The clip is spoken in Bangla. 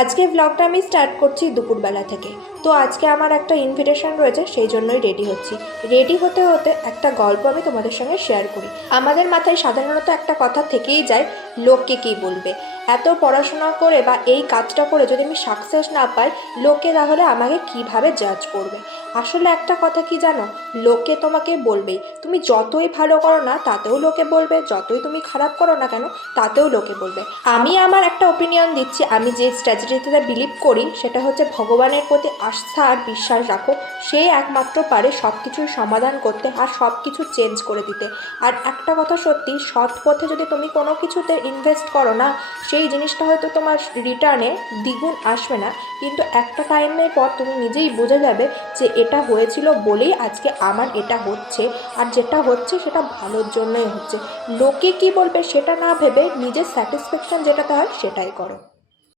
আজকে ব্লগটা আমি স্টার্ট করছি দুপুরবেলা থেকে। তো আজকে আমার একটা ইনভিটেশন রয়েছে, সেই জন্যই রেডি হচ্ছি। রেডি হতে হতে একটা গল্প আমি তোমাদের সঙ্গে শেয়ার করি। আমাদের মাথায় সাধারণত একটা কথা থেকেই যায়, লোকে কী বলবে। এত পড়াশোনা করে বা এই কাজটা করে যদি আমি সাকসেস না পাই, লোকে তাহলে আমাকে কিভাবে জাজ করবে। আসলে একটা কথা কি জানো, লোকে তোমাকে বলবেই। তুমি যতই ভালো করো না তাতেও লোকে বলবে, যতই তুমি খারাপ করো না কেন তাতেও লোকে বলবে। আমি আমার একটা ওপিনিয়ন দিচ্ছি, আমি যে স্ট্র্যাটেজিতে বিলিভ করি সেটা হচ্ছে ভগবানের প্রতি আস্থা আর বিশ্বাস রাখো। সে একমাত্র পারে সব কিছুর সমাধান করতে আর সব কিছু চেঞ্জ করে দিতে। আর একটা কথা সত্যি, সৎ পথে যদি তুমি কোনো কিছুতে ইনভেস্ট করো না, সেই জিনিসটা হয়তো তোমার রিটার্নে দ্বিগুণ আসবে না, কিন্তু একটা টাইমের পর তুমি নিজেই বুঝে যাবে যে এটা হয়েছিল বলেই আজকে আমার এটা হচ্ছে, আর যেটা হচ্ছে সেটা ভালোর জন্যই হচ্ছে। লোকে কি বলবে সেটা না ভেবে নিজের স্যাটিসফ্যাকশন যেটাতে হয় সেটাই করো।